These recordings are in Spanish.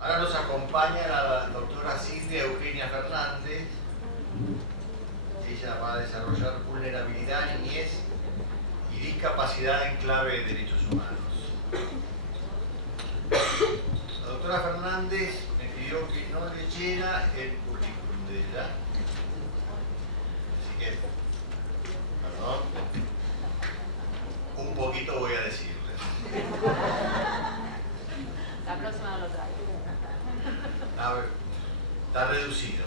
Ahora nos acompaña la doctora Silvia Eugenia Fernández. Ella va a desarrollar vulnerabilidad, niñez y discapacidad en clave de derechos humanos. La doctora Fernández me pidió que no leyera el currículum de ella. Así que, perdón, un poquito voy a decirles. La próxima no lo traigo. A ver, está reducido.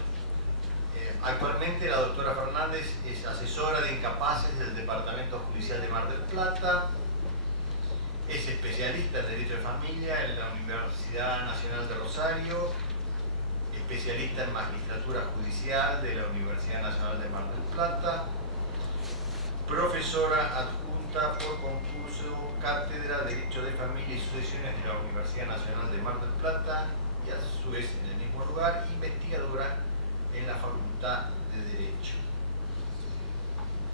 Actualmente la doctora Fernández es asesora de incapaces del Departamento Judicial de Mar del Plata, es especialista en Derecho de Familia en la Universidad Nacional de Rosario, especialista en Magistratura Judicial de la Universidad Nacional de Mar del Plata, profesora adjunta por concurso Cátedra de Derecho de Familia y Sucesiones de la Universidad Nacional de Mar del Plata y a su vez en el mismo lugar, investigadora en la Facultad de Derecho.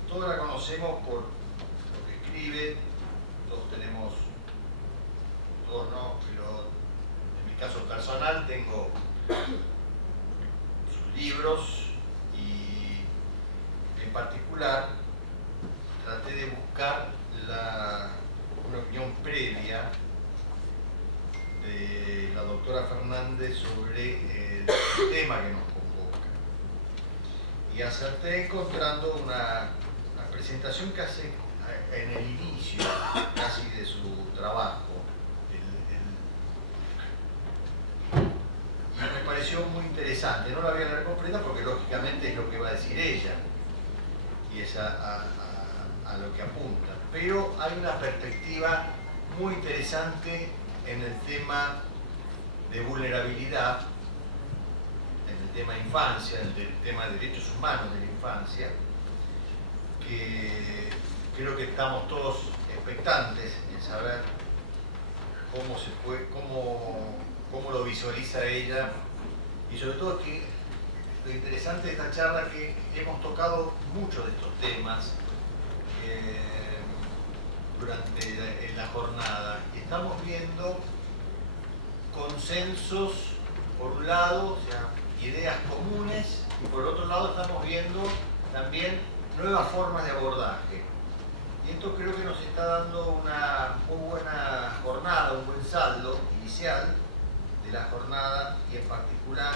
Todos la conocemos por lo que escribe, todos tenemos, todos no, pero en mi caso personal tengo sus libros y en particular traté de buscar una opinión previa de la doctora Fernández sobre el tema que nos convoca. Y acerté encontrando una presentación que hace en el inicio casi de su trabajo. Y me pareció muy interesante. No la voy a leer completa porque lógicamente es lo que va a decir ella y es a lo que apunta. Pero hay una perspectiva muy interesante en el tema de vulnerabilidad, en el tema de infancia, en el tema de derechos humanos de la infancia, que creo que estamos todos expectantes en saber cómo lo visualiza ella, y sobre todo que lo interesante de esta charla es que hemos tocado muchos de estos temas durante la jornada y estamos viendo consensos por un lado, o sea, ideas comunes, y por otro lado estamos viendo también nuevas formas de abordaje. Y esto creo que nos está dando una muy buena jornada, un buen saldo inicial de la jornada, y en particular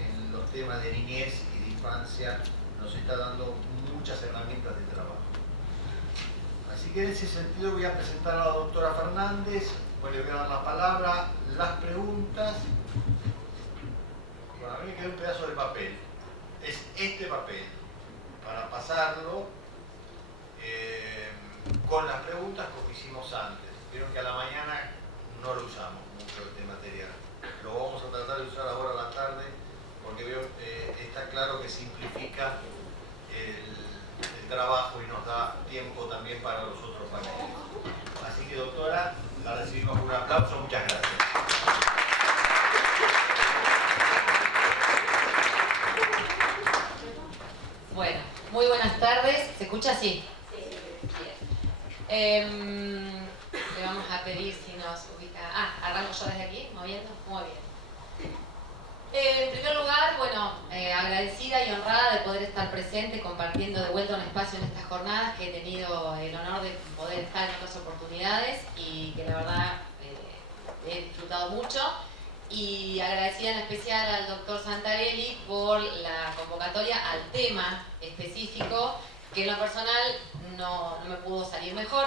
en los temas de niñez y de infancia nos está dando muchas herramientas de trabajo. Así que en ese sentido voy a presentar a la doctora Fernández, pues le voy a dar la palabra, las preguntas. Bueno, a mí me quedó un pedazo de papel, es este papel, para pasarlo con las preguntas como hicimos antes. Vieron que a la mañana no lo usamos mucho este material, lo vamos a tratar de usar ahora a la tarde porque veo está claro que simplifica el trabajo y nos da tiempo también para los otros paneles. Así que doctora, la recibimos con un aplauso. Muchas gracias. Bueno, muy buenas tardes. ¿Se escucha así? Sí. Bien. Le vamos a pedir si nos ubica... arranco yo desde aquí, moviendo. Muy bien. En primer lugar, bueno, agradecida y honrada de poder estar presente, compartiendo de vuelta un espacio en estas jornadas que he tenido el honor de poder estar en otras oportunidades y que la verdad he disfrutado mucho. Y agradecida en especial al doctor Santarelli por la convocatoria al tema específico, que en lo personal no me pudo salir mejor,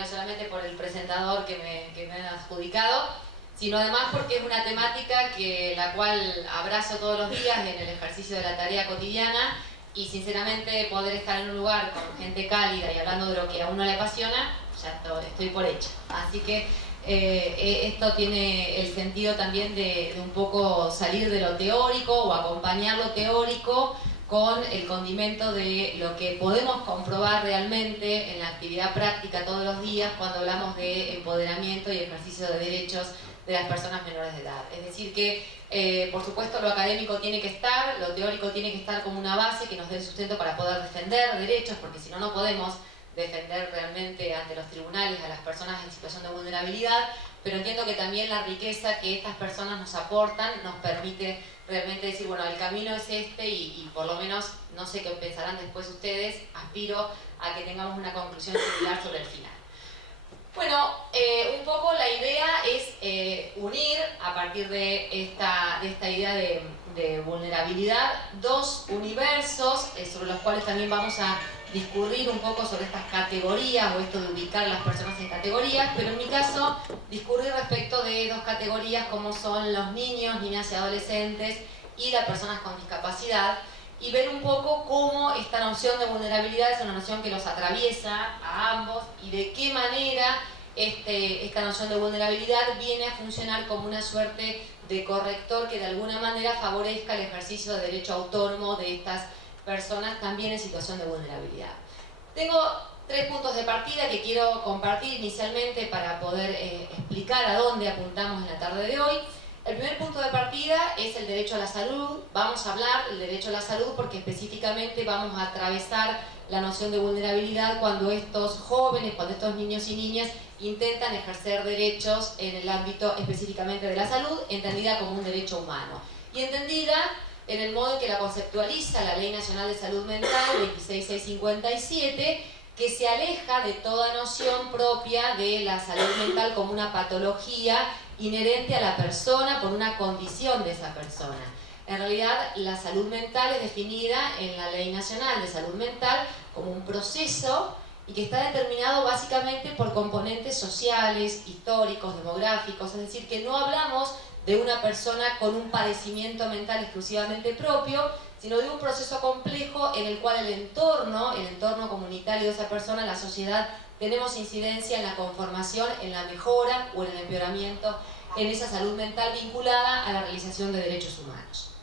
no solamente por el presentador que me han adjudicado, sino además porque es una temática la cual abrazo todos los días en el ejercicio de la tarea cotidiana, y sinceramente poder estar en un lugar con gente cálida y hablando de lo que a uno le apasiona, ya estoy por hecha. Así que esto tiene el sentido también de un poco salir de lo teórico o acompañar lo teórico con el condimento de lo que podemos comprobar realmente en la actividad práctica todos los días cuando hablamos de empoderamiento y ejercicio de derechos de las personas menores de edad. Es decir que, por supuesto, lo académico tiene que estar, lo teórico tiene que estar como una base que nos dé el sustento para poder defender derechos, porque si no, no podemos defender realmente ante los tribunales a las personas en situación de vulnerabilidad, pero entiendo que también la riqueza que estas personas nos aportan nos permite realmente decir, bueno, el camino es este y por lo menos, no sé qué pensarán después ustedes, aspiro a que tengamos una conclusión similar sobre el final. Bueno, un poco la idea es unir, a partir de esta idea de vulnerabilidad, dos universos sobre los cuales también vamos a discurrir un poco sobre estas categorías o esto de ubicar a las personas en categorías, pero en mi caso discurrir respecto de dos categorías como son los niños, niñas y adolescentes y las personas con discapacidad, y ver un poco cómo esta noción de vulnerabilidad es una noción que los atraviesa a ambos y de qué manera esta noción de vulnerabilidad viene a funcionar como una suerte de corrector que de alguna manera favorezca el ejercicio de derecho autónomo de estas personas también en situación de vulnerabilidad. Tengo 3 puntos de partida que quiero compartir inicialmente para poder explicar a dónde apuntamos en la tarde de hoy. El primer punto de partida es el derecho a la salud. Vamos a hablar del derecho a la salud porque específicamente vamos a atravesar la noción de vulnerabilidad cuando estos jóvenes, cuando estos niños y niñas intentan ejercer derechos en el ámbito específicamente de la salud, entendida como un derecho humano. Y entendida en el modo en que la conceptualiza la Ley Nacional de Salud Mental 26657, que se aleja de toda noción propia de la salud mental como una patología inherente a la persona por una condición de esa persona. En realidad, la salud mental es definida en la Ley Nacional de Salud Mental como un proceso y que está determinado básicamente por componentes sociales, históricos, demográficos, es decir, que no hablamos de una persona con un padecimiento mental exclusivamente propio, sino de un proceso complejo en el cual el entorno comunitario de esa persona, la sociedad, tenemos incidencia en la conformación, en la mejora o en el empeoramiento en esa salud mental vinculada a la realización de derechos humanos.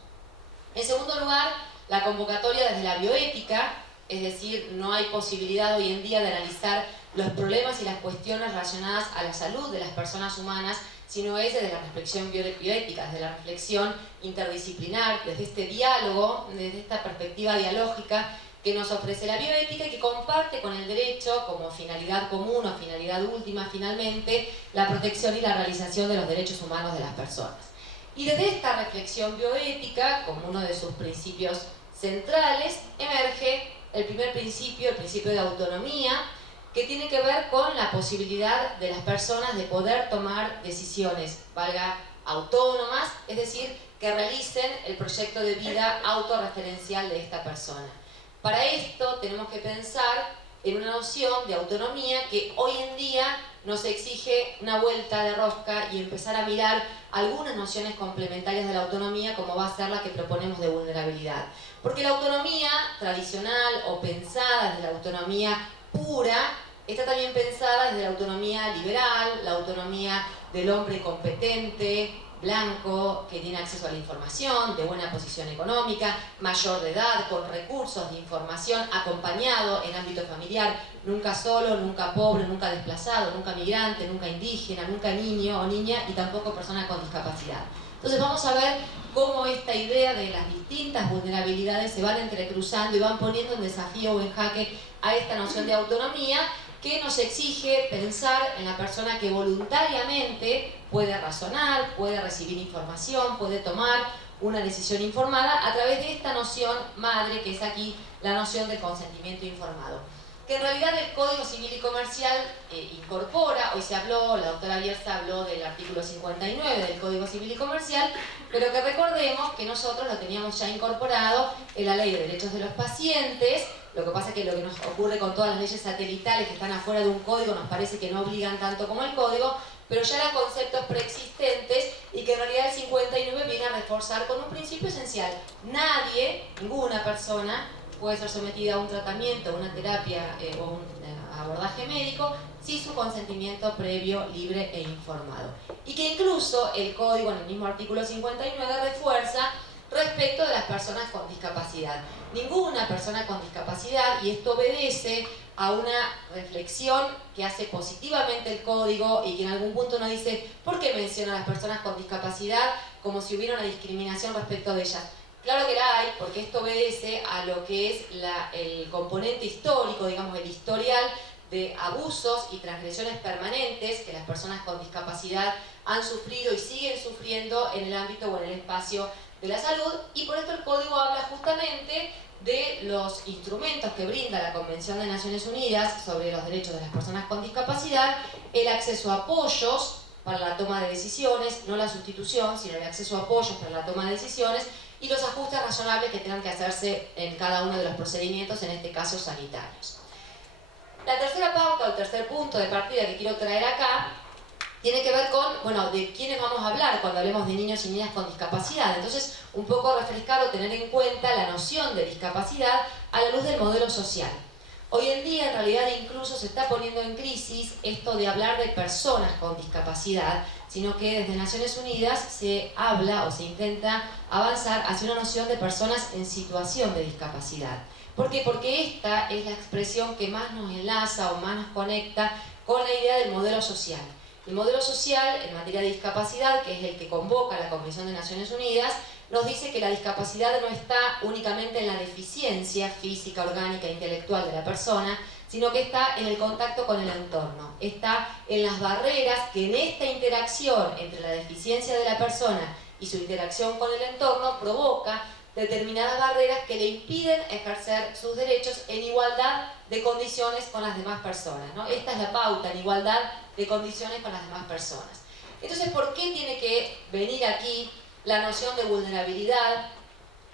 En segundo lugar, la convocatoria desde la bioética, es decir, no hay posibilidad hoy en día de analizar los problemas y las cuestiones relacionadas a la salud de las personas humanas, sino es desde la reflexión bioética, desde la reflexión interdisciplinar, desde este diálogo, desde esta perspectiva dialógica que nos ofrece la bioética y que comparte con el derecho como finalidad común o finalidad última, finalmente, la protección y la realización de los derechos humanos de las personas. Y desde esta reflexión bioética, como uno de sus principios centrales, emerge el primer principio, el principio de autonomía, que tiene que ver con la posibilidad de las personas de poder tomar decisiones, valga autónomas, es decir, que realicen el proyecto de vida autorreferencial de esta persona. Para esto tenemos que pensar en una noción de autonomía que hoy en día nos exige una vuelta de rosca y empezar a mirar algunas nociones complementarias de la autonomía, como va a ser la que proponemos de vulnerabilidad. Porque la autonomía tradicional o pensada desde la autonomía pura está también pensada desde la autonomía liberal, la autonomía del hombre competente, blanco, que tiene acceso a la información, de buena posición económica, mayor de edad, con recursos de información, acompañado en ámbito familiar, nunca solo, nunca pobre, nunca desplazado, nunca migrante, nunca indígena, nunca niño o niña y tampoco persona con discapacidad. Entonces vamos a ver cómo esta idea de las distintas vulnerabilidades se van entrecruzando y van poniendo en desafío o en jaque a esta noción de autonomía que nos exige pensar en la persona que voluntariamente puede razonar, puede recibir información, puede tomar una decisión informada a través de esta noción madre que es aquí la noción del consentimiento informado. Que en realidad el Código Civil y Comercial incorpora, hoy se habló, la doctora Bierza habló del artículo 59 del Código Civil y Comercial, pero que recordemos que nosotros lo teníamos ya incorporado en la Ley de Derechos de los Pacientes. Lo que pasa es que lo que nos ocurre con todas las leyes satelitales que están afuera de un código nos parece que no obligan tanto como el código, pero ya eran conceptos preexistentes y que en realidad el 59 viene a reforzar con un principio esencial. Nadie, ninguna persona, puede ser sometida a un tratamiento, una terapia o un abordaje médico sin su consentimiento previo, libre e informado. Y que incluso el código en el mismo artículo 59 refuerza respecto de las personas con discapacidad. Ninguna persona con discapacidad, y esto obedece a una reflexión que hace positivamente el código y que en algún punto nos dice ¿por qué menciona a las personas con discapacidad como si hubiera una discriminación respecto de ellas? Claro que la hay, porque esto obedece a lo que es el componente histórico, digamos el historial de abusos y transgresiones permanentes que las personas con discapacidad han sufrido y siguen sufriendo en el ámbito o en el espacio de la salud, y por esto el Código habla justamente de los instrumentos que brinda la Convención de Naciones Unidas sobre los derechos de las personas con discapacidad, el acceso a apoyos para la toma de decisiones, no la sustitución, sino el acceso a apoyos para la toma de decisiones, y los ajustes razonables que tengan que hacerse en cada uno de los procedimientos, en este caso sanitarios. La tercera pauta, o el tercer punto de partida que quiero traer acá, tiene que ver con, bueno, de quiénes vamos a hablar cuando hablemos de niños y niñas con discapacidad. Entonces, un poco refrescar o tener en cuenta la noción de discapacidad a la luz del modelo social. Hoy en día, en realidad, incluso se está poniendo en crisis esto de hablar de personas con discapacidad, sino que desde Naciones Unidas se habla o se intenta avanzar hacia una noción de personas en situación de discapacidad. ¿Por qué? Porque esta es la expresión que más nos enlaza o más nos conecta con la idea del modelo social. El modelo social en materia de discapacidad, que es el que convoca la Convención de Naciones Unidas, nos dice que la discapacidad no está únicamente en la deficiencia física, orgánica e intelectual de la persona, sino que está en el contacto con el entorno, está en las barreras que en esta interacción entre la deficiencia de la persona y su interacción con el entorno provoca determinadas barreras que le impiden ejercer sus derechos en igualdad de condiciones con las demás personas, ¿no? Esta es la pauta, en igualdad de condiciones con las demás personas. Entonces, ¿por qué tiene que venir aquí la noción de vulnerabilidad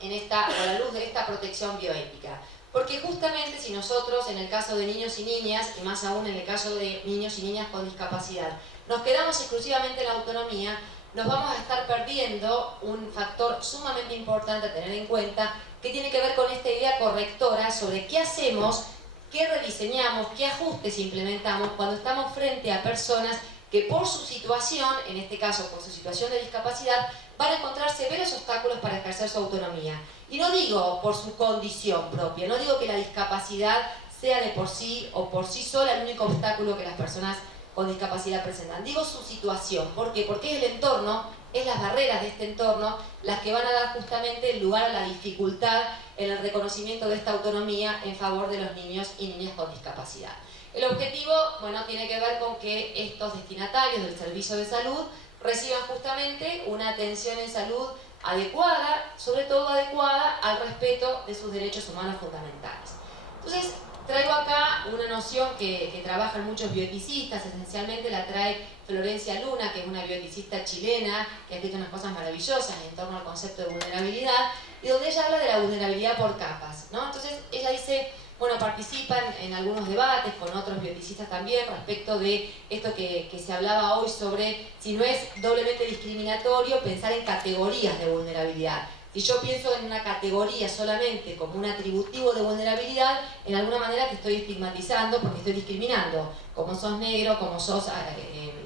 a la luz de esta protección bioética? Porque justamente si nosotros, en el caso de niños y niñas, y más aún en el caso de niños y niñas con discapacidad, nos quedamos exclusivamente en la autonomía, nos vamos a estar perdiendo un factor sumamente importante a tener en cuenta, que tiene que ver con esta idea correctora sobre qué hacemos, qué rediseñamos, qué ajustes implementamos cuando estamos frente a personas que por su situación, en este caso por su situación de discapacidad, van a encontrar severos obstáculos para ejercer su autonomía. Y no digo por su condición propia, no digo que la discapacidad sea de por sí o por sí sola el único obstáculo que las personas con discapacidad presentan. Digo su situación. ¿Por qué? Porque es el entorno, es las barreras de este entorno las que van a dar justamente lugar a la dificultad en el reconocimiento de esta autonomía en favor de los niños y niñas con discapacidad. El objetivo, bueno, tiene que ver con que estos destinatarios del servicio de salud reciban justamente una atención en salud adecuada, sobre todo adecuada al respeto de sus derechos humanos fundamentales. Entonces, traigo acá una noción que trabajan muchos bioeticistas, esencialmente la trae Florencia Luna, que es una bioeticista chilena, que ha escrito unas cosas maravillosas en torno al concepto de vulnerabilidad, y donde ella habla de la vulnerabilidad por capas, ¿no? Entonces, ella dice, bueno, participan en algunos debates con otros bioeticistas también respecto de esto que se hablaba hoy sobre si no es doblemente discriminatorio pensar en categorías de vulnerabilidad. Si yo pienso en una categoría solamente como un atributivo de vulnerabilidad, en alguna manera te estoy estigmatizando porque estoy discriminando. Como sos negro, como sos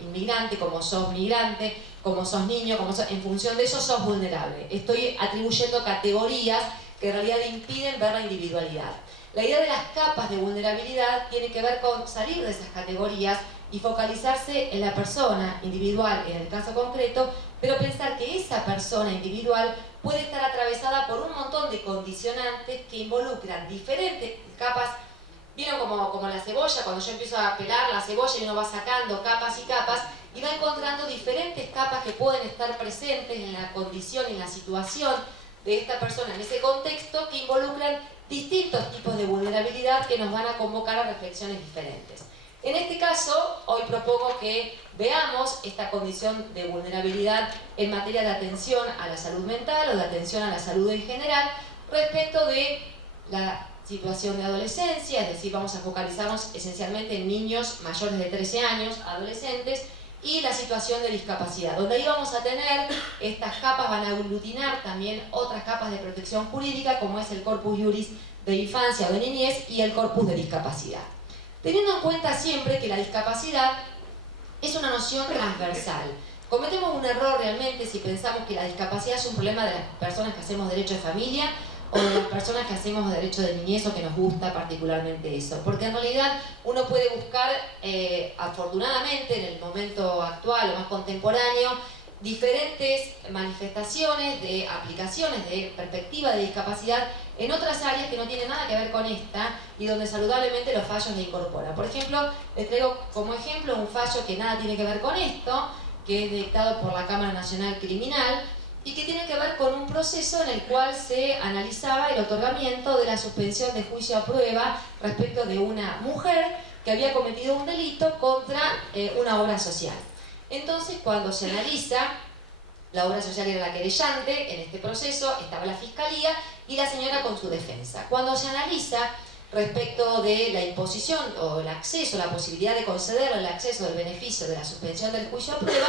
inmigrante, como sos migrante, como sos niño, en función de eso sos vulnerable. Estoy atribuyendo categorías que en realidad impiden ver la individualidad. La idea de las capas de vulnerabilidad tiene que ver con salir de esas categorías y focalizarse en la persona individual, en el caso concreto, pero pensar que esa persona individual puede estar atravesada por un montón de condicionantes que involucran diferentes capas. ¿Vieron como la cebolla? Cuando yo empiezo a pelar la cebolla y uno va sacando capas y capas y va encontrando diferentes capas que pueden estar presentes en la condición y en la situación de esta persona en ese contexto, que involucran distintos tipos de vulnerabilidad que nos van a convocar a reflexiones diferentes. En este caso, hoy propongo que veamos esta condición de vulnerabilidad en materia de atención a la salud mental o de atención a la salud en general respecto de la situación de adolescencia, es decir, vamos a focalizarnos esencialmente en niños mayores de 13 años, adolescentes, y la situación de discapacidad, donde ahí vamos a tener, estas capas van a aglutinar también otras capas de protección jurídica, como es el corpus juris de infancia o de niñez y el corpus de discapacidad. Teniendo en cuenta siempre que la discapacidad es una noción transversal. Cometemos un error realmente si pensamos que la discapacidad es un problema de las personas que hacemos derecho de familia o de las personas que hacemos derecho de niñez o que nos gusta particularmente eso. Porque en realidad uno puede buscar, afortunadamente en el momento actual o más contemporáneo, diferentes manifestaciones de aplicaciones de perspectiva de discapacidad en otras áreas que no tienen nada que ver con esta y donde saludablemente los fallos le incorporan. Por ejemplo, les traigo como ejemplo un fallo que nada tiene que ver con esto, que es dictado por la Cámara Nacional Criminal y que tiene que ver con un proceso en el cual se analizaba el otorgamiento de la suspensión de juicio a prueba respecto de una mujer que había cometido un delito contra una obra social. Entonces, cuando se analiza, la obra social era la querellante, en este proceso estaba la Fiscalía y la señora con su defensa. Cuando se analiza respecto de la imposición o el acceso, la posibilidad de concederle el acceso del beneficio de la suspensión del juicio a prueba,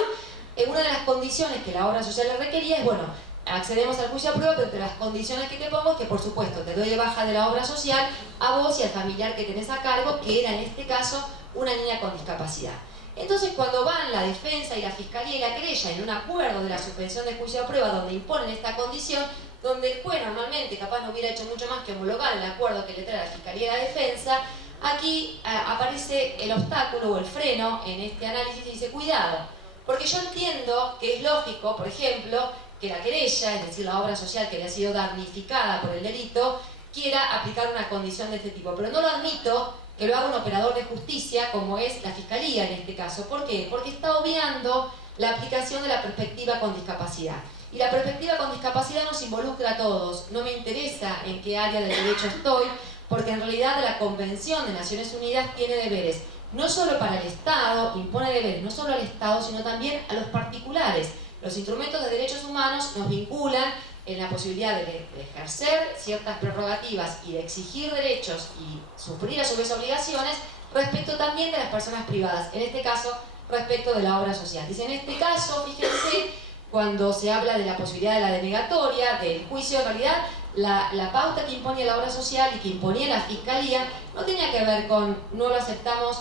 una de las condiciones que la obra social le requería es, bueno, accedemos al juicio a prueba, pero entre las condiciones que te pongo es que, por supuesto, te doy de baja de la obra social a vos y al familiar que tenés a cargo, que era en este caso una niña con discapacidad. Entonces, cuando van la defensa y la Fiscalía y la querella en un acuerdo de la suspensión de juicio a prueba donde imponen esta condición, donde el juez normalmente capaz no hubiera hecho mucho más que homologar el acuerdo que le trae la Fiscalía y la defensa, aquí aparece el obstáculo o el freno en este análisis y dice, cuidado, porque yo entiendo que es lógico, por ejemplo, que la querella, es decir, la obra social que le ha sido damnificada por el delito, quiera aplicar una condición de este tipo, pero no lo admito que lo haga un operador de justicia como es la Fiscalía en este caso. ¿Por qué? Porque está obviando la aplicación de la perspectiva con discapacidad. Y la perspectiva con discapacidad nos involucra a todos. No me interesa en qué área del derecho estoy, porque en realidad la Convención de Naciones Unidas tiene deberes, no solo para el Estado, impone deberes no solo al Estado, sino también a los particulares. Los instrumentos de derechos humanos nos vinculan en la posibilidad de ejercer ciertas prerrogativas y de exigir derechos y sufrir a su vez obligaciones respecto también de las personas privadas, en este caso respecto de la obra social. Dice, en este caso, fíjense, cuando se habla de la posibilidad de la denegatoria, del juicio, en realidad la pauta que imponía la obra social y que imponía la Fiscalía no tenía que ver con no lo aceptamos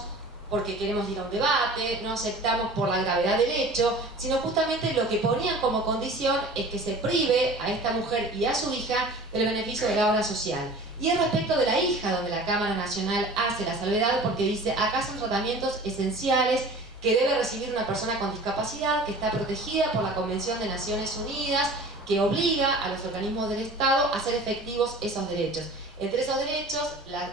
porque queremos ir a un debate, no aceptamos por la gravedad del hecho, sino justamente lo que ponían como condición es que se prive a esta mujer y a su hija del beneficio de la obra social. Y es respecto de la hija donde la Cámara Nacional hace la salvedad porque dice, acá son tratamientos esenciales que debe recibir una persona con discapacidad, que está protegida por la Convención de Naciones Unidas, que obliga a los organismos del Estado a hacer efectivos esos derechos. Entre esos derechos,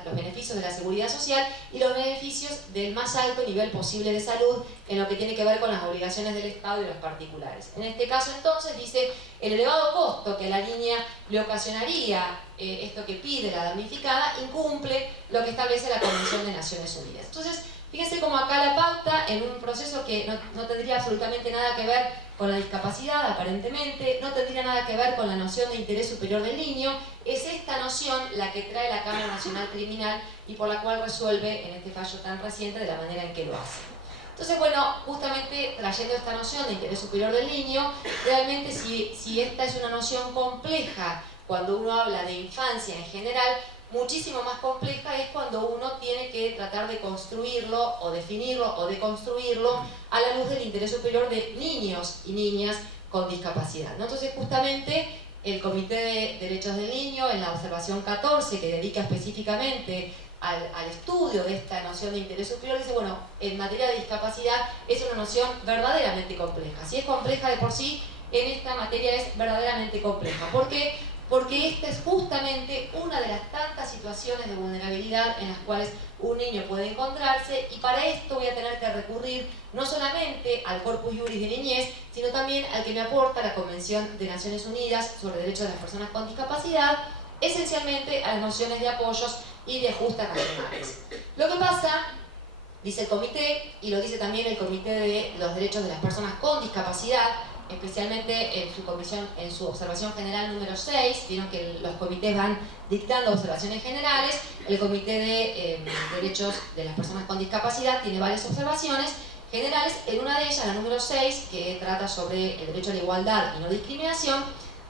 los beneficios de la seguridad social y los beneficios del más alto nivel posible de salud en lo que tiene que ver con las obligaciones del Estado y los particulares. En este caso, entonces, dice, el elevado costo que a la niña le ocasionaría esto que pide la damnificada incumple lo que establece la Convención de Naciones Unidas. Entonces, fíjense cómo acá la pauta, en un proceso que no tendría absolutamente nada que ver con la discapacidad, aparentemente, no tendría nada que ver con la noción de interés superior del niño, es esta noción la que trae la Cámara Nacional Criminal y por la cual resuelve en este fallo tan reciente de la manera en que lo hace. Entonces, bueno, justamente trayendo esta noción de interés superior del niño, realmente si esta es una noción compleja cuando uno habla de infancia en general, muchísimo más compleja es cuando uno tiene que tratar de construirlo o definirlo o deconstruirlo a la luz del interés superior de niños y niñas con discapacidad, ¿no? Entonces justamente el Comité de Derechos del Niño en la observación 14 que dedica específicamente al estudio de esta noción de interés superior dice, bueno, en materia de discapacidad es una noción verdaderamente compleja. Si es compleja de por sí, en esta materia es verdaderamente compleja. ¿Por qué? Porque esta es justamente una de las tantas situaciones de vulnerabilidad en las cuales un niño puede encontrarse y para esto voy a tener que recurrir no solamente al Corpus Juris de niñez, sino también al que me aporta la Convención de Naciones Unidas sobre Derechos de las Personas con Discapacidad, esencialmente a las nociones de apoyos y de ajustes racionales. Lo que pasa, dice el comité, y lo dice también el Comité de los Derechos de las Personas con Discapacidad, especialmente en su observación general número 6, vieron que los comités van dictando observaciones generales, el Comité de Derechos de las Personas con Discapacidad tiene varias observaciones generales, en una de ellas, la número 6, que trata sobre el derecho a la igualdad y no discriminación,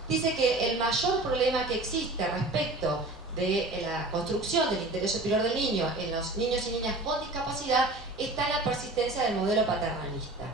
dice que el mayor problema que existe respecto de la construcción del interés superior del niño en los niños y niñas con discapacidad está en la persistencia del modelo paternalista.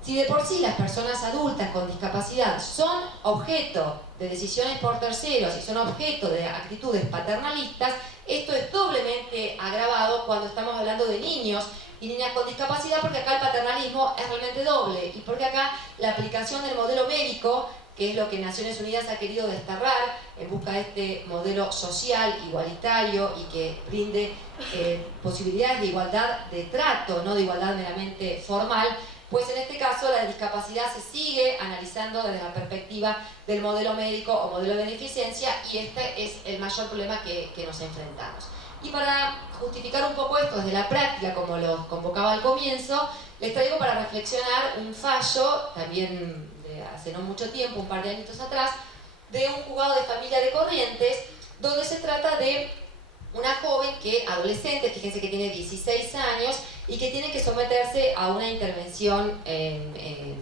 Si de por sí las personas adultas con discapacidad son objeto de decisiones por terceros y son objeto de actitudes paternalistas, esto es doblemente agravado cuando estamos hablando de niños y niñas con discapacidad, porque acá el paternalismo es realmente doble y porque acá la aplicación del modelo médico, que es lo que Naciones Unidas ha querido desterrar en busca de este modelo social, igualitario y que brinde posibilidades de igualdad de trato, no de igualdad meramente formal, pues en este caso la discapacidad se sigue analizando desde la perspectiva del modelo médico o modelo de beneficencia, y este es el mayor problema que nos enfrentamos. Y para justificar un poco esto desde la práctica, como lo convocaba al comienzo, les traigo para reflexionar un fallo, también de hace no mucho tiempo, un par de añitos atrás, de un juzgado de familia de Corrientes, donde se trata de una joven adolescente, fíjense que tiene 16 años y que tiene que someterse a una intervención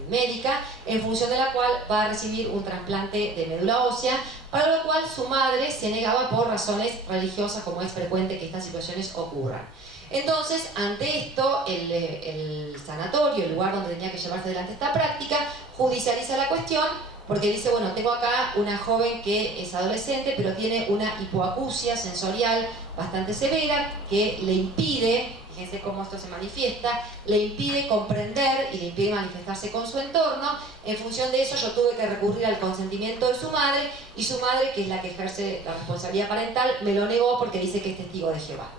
médica, en función de la cual va a recibir un trasplante de médula ósea, para lo cual su madre se negaba por razones religiosas, como es frecuente que estas situaciones ocurran. Entonces, ante esto, el sanatorio, el lugar donde tenía que llevarse adelante esta práctica, judicializa la cuestión, porque dice, bueno, tengo acá una joven que es adolescente, pero tiene una hipoacusia sensorial bastante severa que le impide, fíjense cómo esto se manifiesta, le impide comprender y le impide manifestarse con su entorno. En función de eso yo tuve que recurrir al consentimiento de su madre, y su madre, que es la que ejerce la responsabilidad parental, me lo negó porque dice que es testigo de Jehová.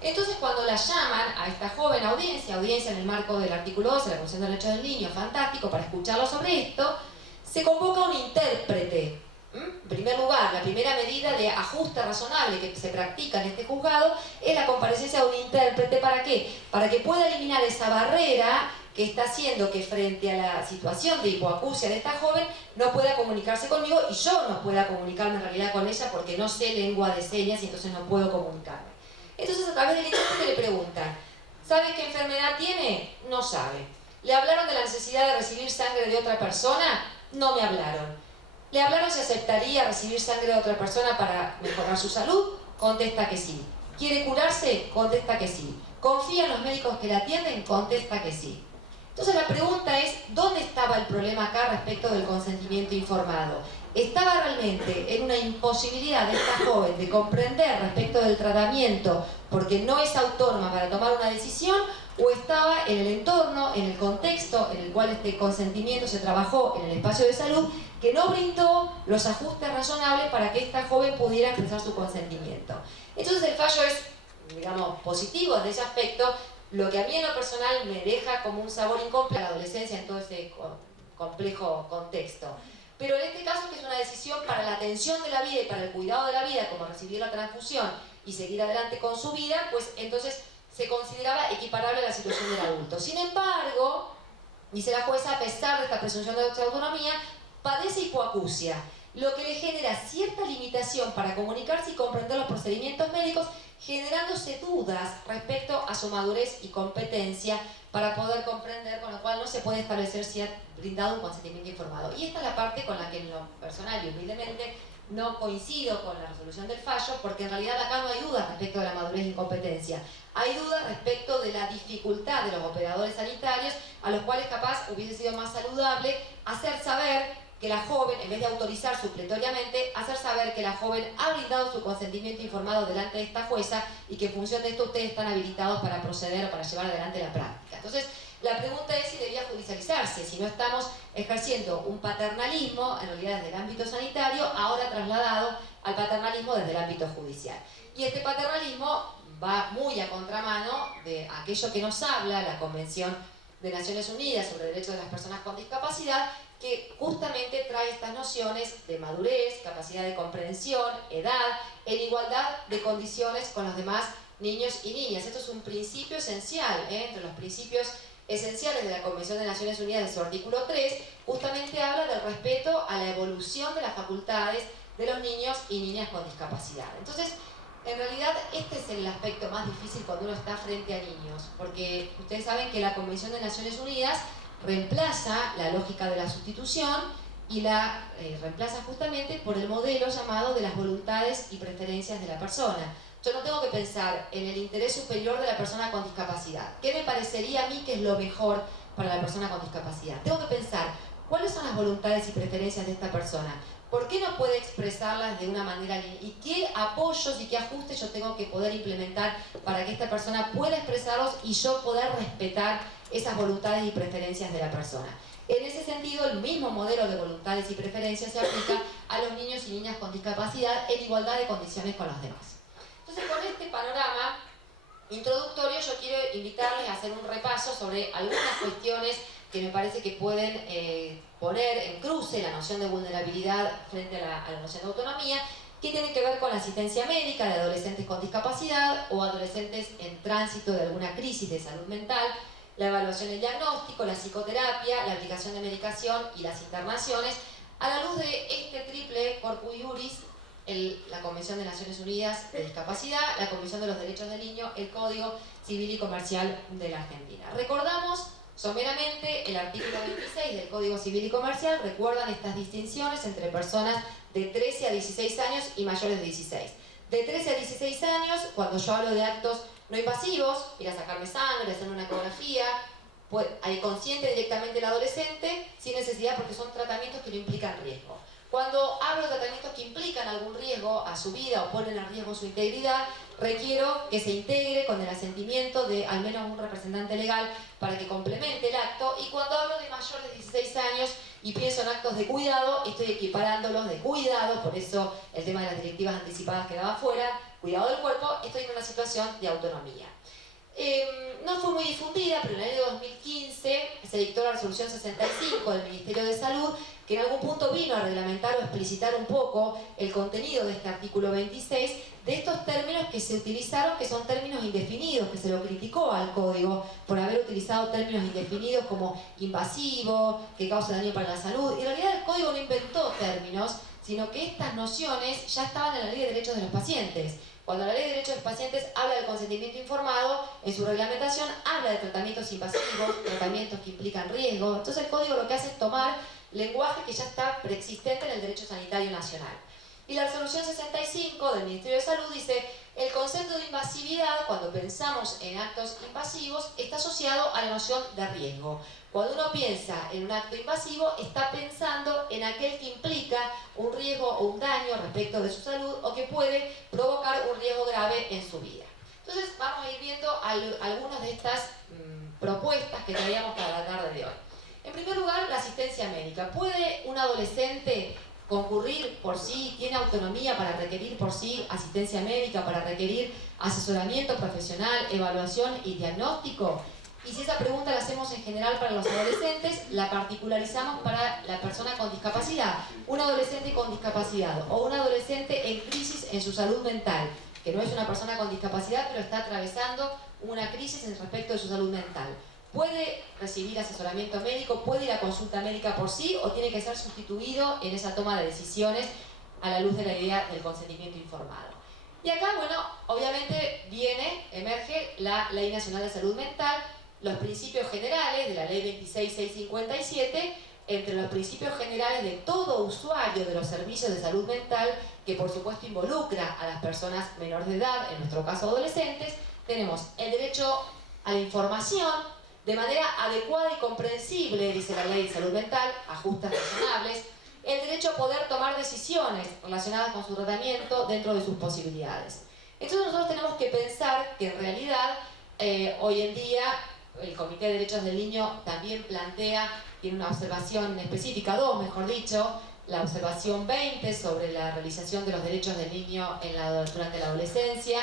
Entonces, cuando la llaman a esta joven audiencia en el marco del artículo 12 de la Convención de Derechos del Niño, fantástico, para escucharlo sobre esto, se convoca un intérprete. En primer lugar, la primera medida de ajuste razonable que se practica en este juzgado es la comparecencia de un intérprete. ¿Para qué? Para que pueda eliminar esa barrera que está haciendo que frente a la situación de hipoacusia de esta joven no pueda comunicarse conmigo, y yo no pueda comunicarme en realidad con ella porque no sé lengua de señas y entonces no puedo comunicarme. Entonces, a través del intérprete le preguntan, ¿sabe qué enfermedad tiene? No sabe. ¿Le hablaron de la necesidad de recibir sangre de otra persona? No me hablaron. ¿Le hablaron si aceptaría recibir sangre de otra persona para mejorar su salud? Contesta que sí. ¿Quiere curarse? Contesta que sí. ¿Confía en los médicos que la atienden? Contesta que sí. Entonces la pregunta es, ¿dónde estaba el problema acá respecto del consentimiento informado? ¿Estaba realmente en una imposibilidad de esta joven de comprender respecto del tratamiento porque no es autónoma para tomar una decisión, o estaba en el entorno, en el contexto en el cual este consentimiento se trabajó en el espacio de salud, que no brindó los ajustes razonables para que esta joven pudiera expresar su consentimiento? Entonces el fallo es, digamos, positivo desde ese aspecto. Lo que a mí en lo personal me deja como un sabor incompleto a la adolescencia en todo ese complejo contexto. Pero en este caso, que es una decisión para la atención de la vida y para el cuidado de la vida, como recibir la transfusión y seguir adelante con su vida, pues entonces se consideraba equiparable a la situación del adulto. Sin embargo, dice la jueza, a pesar de esta presunción de autonomía, padece hipoacusia, lo que le genera cierta limitación para comunicarse y comprender los procedimientos médicos, generándose dudas respecto a su madurez y competencia para poder comprender, con lo cual no se puede establecer si ha brindado un consentimiento informado. Y esta es la parte con la que en lo personal y humildemente no coincido con la resolución del fallo, porque en realidad acá no hay dudas respecto de la madurez y competencia. Hay dudas respecto de la dificultad de los operadores sanitarios, a los cuales capaz hubiese sido más saludable hacer saber que la joven, en vez de autorizar supletoriamente, hacer saber que la joven ha brindado su consentimiento informado delante de esta jueza y que en función de esto ustedes están habilitados para proceder o para llevar adelante la práctica. Entonces, la pregunta es si debía judicializarse, si no estamos ejerciendo un paternalismo, en realidad desde el ámbito sanitario, ahora trasladado al paternalismo desde el ámbito judicial. Y este paternalismo va muy a contramano de aquello que nos habla la Convención de Naciones Unidas sobre Derechos de las Personas con Discapacidad, que justamente trae estas nociones de madurez, capacidad de comprensión, edad, en igualdad de condiciones con los demás niños y niñas. Esto es un principio esencial, entre los principios esenciales de la Convención de Naciones Unidas en su artículo 3, justamente habla del respeto a la evolución de las facultades de los niños y niñas con discapacidad. Entonces, en realidad este es el aspecto más difícil cuando uno está frente a niños, porque ustedes saben que la Convención de Naciones Unidas reemplaza la lógica de la sustitución y la reemplaza justamente por el modelo llamado de las voluntades y preferencias de la persona. Yo no tengo que pensar en el interés superior de la persona con discapacidad. ¿Qué me parecería a mí que es lo mejor para la persona con discapacidad? Tengo que pensar cuáles son las voluntades y preferencias de esta persona? ¿Por qué no puede expresarlas de una manera lineal? ¿Y qué apoyos y qué ajustes yo tengo que poder implementar para que esta persona pueda expresarlos y yo poder respetar esas voluntades y preferencias de la persona? En ese sentido, el mismo modelo de voluntades y preferencias se aplica a los niños y niñas con discapacidad en igualdad de condiciones con los demás. Entonces, con este panorama introductorio, yo quiero invitarles a hacer un repaso sobre algunas cuestiones que me parece que pueden poner en cruce la noción de vulnerabilidad frente a la noción de autonomía, que tienen que ver con la asistencia médica de adolescentes con discapacidad o adolescentes en tránsito de alguna crisis de salud mental, la evaluación del diagnóstico, la psicoterapia, la aplicación de medicación y las internaciones, a la luz de este triple corpus iuris, la Convención de Naciones Unidas de Discapacidad, la Convención de los Derechos del Niño, el Código Civil y Comercial de la Argentina. Recordamos someramente el artículo 26 del Código Civil y Comercial. Recuerdan estas distinciones entre personas de 13 a 16 años y mayores de 16. De 13 a 16 años, cuando yo hablo de actos no invasivos, ir a sacarme sangre, hacerme una ecografía, pues hay consciente directamente el adolescente, sin necesidad, porque son tratamientos que no implican riesgo. Cuando hablo de tratamientos que implican algún riesgo a su vida o ponen en riesgo su integridad, requiero que se integre con el asentimiento de al menos un representante legal para que complemente el acto. Y cuando hablo de mayores de 16 años y pienso en actos de cuidado, estoy equiparándolos de cuidado, por eso el tema de las directivas anticipadas quedaba fuera, cuidado del cuerpo, estoy en una situación de autonomía. No fue muy difundida, pero en el año 2015 se dictó la resolución 65 del Ministerio de Salud, que en algún punto vino a reglamentar o explicitar un poco el contenido de este artículo 26, de estos términos que se utilizaron, que son términos indefinidos, que se lo criticó al Código por haber utilizado términos indefinidos como invasivo, que causa daño para la salud. Y en realidad el Código no inventó términos, sino que estas nociones ya estaban en la Ley de Derechos de los Pacientes. Cuando la Ley de Derechos de los Pacientes habla del consentimiento informado, en su reglamentación habla de tratamientos invasivos, tratamientos que implican riesgo. Entonces el Código lo que hace es tomar lenguaje que ya está preexistente en el derecho sanitario nacional. Y la resolución 65 del Ministerio de Salud dice: el concepto de invasividad, cuando pensamos en actos invasivos, está asociado a la noción de riesgo. Cuando uno piensa en un acto invasivo, está pensando en aquel que implica un riesgo o un daño respecto de su salud o que puede provocar un riesgo grave en su vida. Entonces vamos a ir viendo algunas de estas propuestas que traíamos para la tarde de hoy. En primer lugar, la asistencia médica. ¿Puede un adolescente concurrir por sí, tiene autonomía para requerir por sí asistencia médica, para requerir asesoramiento profesional, evaluación y diagnóstico? Y si esa pregunta la hacemos en general para los adolescentes, la particularizamos para la persona con discapacidad. Un adolescente con discapacidad o un adolescente en crisis en su salud mental, que no es una persona con discapacidad, pero está atravesando una crisis en respecto de su salud mental. ¿Puede recibir asesoramiento médico? ¿Puede ir a consulta médica por sí? ¿O tiene que ser sustituido en esa toma de decisiones a la luz de la idea del consentimiento informado? Y acá, bueno, obviamente emerge la Ley Nacional de Salud Mental, los principios generales de la Ley 26657, entre los principios generales de todo usuario de los servicios de salud mental, que por supuesto involucra a las personas menores de edad, en nuestro caso adolescentes, tenemos el derecho a la información, de manera adecuada y comprensible, dice la Ley de Salud Mental, ajustes razonables, el derecho a poder tomar decisiones relacionadas con su tratamiento dentro de sus posibilidades. Entonces nosotros tenemos que pensar que en realidad hoy en día el Comité de Derechos del Niño también tiene una observación específica, mejor dicho, la observación 20 sobre la realización de los derechos del niño durante la adolescencia,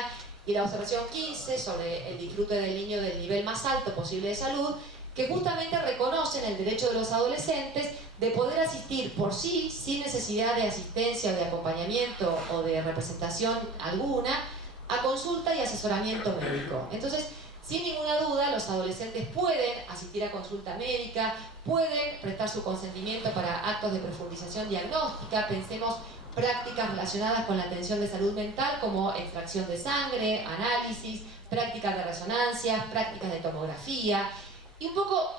y la observación 15 sobre el disfrute del niño del nivel más alto posible de salud, que justamente reconocen el derecho de los adolescentes de poder asistir por sí, sin necesidad de asistencia o de acompañamiento o de representación alguna, a consulta y asesoramiento médico. Entonces, sin ninguna duda, los adolescentes pueden asistir a consulta médica, pueden prestar su consentimiento para actos de profundización diagnóstica. Pensemos prácticas relacionadas con la atención de salud mental como extracción de sangre, análisis, prácticas de resonancias, prácticas de tomografía. Y un poco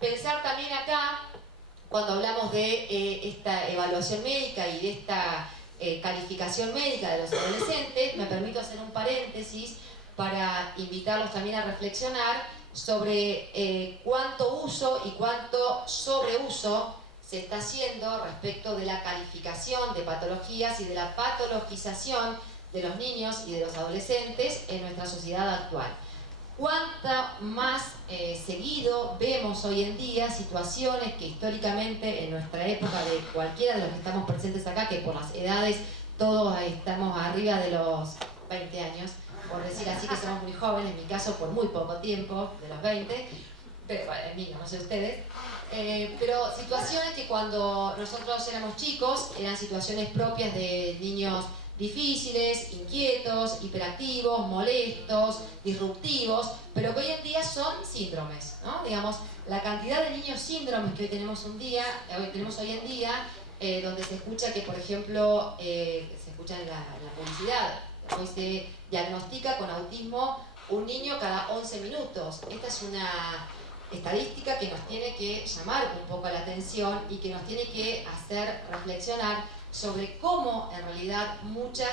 pensar también acá, cuando hablamos de esta evaluación médica y de esta calificación médica de los adolescentes, me permito hacer un paréntesis para invitarlos también a reflexionar sobre cuánto uso y cuánto sobreuso se está haciendo respecto de la calificación de patologías y de la patologización de los niños y de los adolescentes en nuestra sociedad actual. Cuánta más seguido vemos hoy en día situaciones que históricamente en nuestra época, de cualquiera de los que estamos presentes acá, que por las edades todos estamos arriba de los 20 años, por decir así que somos muy jóvenes, en mi caso por muy poco tiempo, de los 20, pero bueno, en mí, no sé ustedes, pero situaciones que cuando nosotros éramos chicos eran situaciones propias de niños difíciles, inquietos, hiperactivos, molestos, disruptivos, pero que hoy en día son síndromes, ¿no? Digamos, la cantidad de niños síndromes que hoy tenemos hoy en día, donde se escucha que, por ejemplo, se escucha en la publicidad, hoy se diagnostica con autismo un niño cada 11 minutos. Esta es una estadística que nos tiene que llamar un poco la atención y que nos tiene que hacer reflexionar sobre cómo en realidad muchas,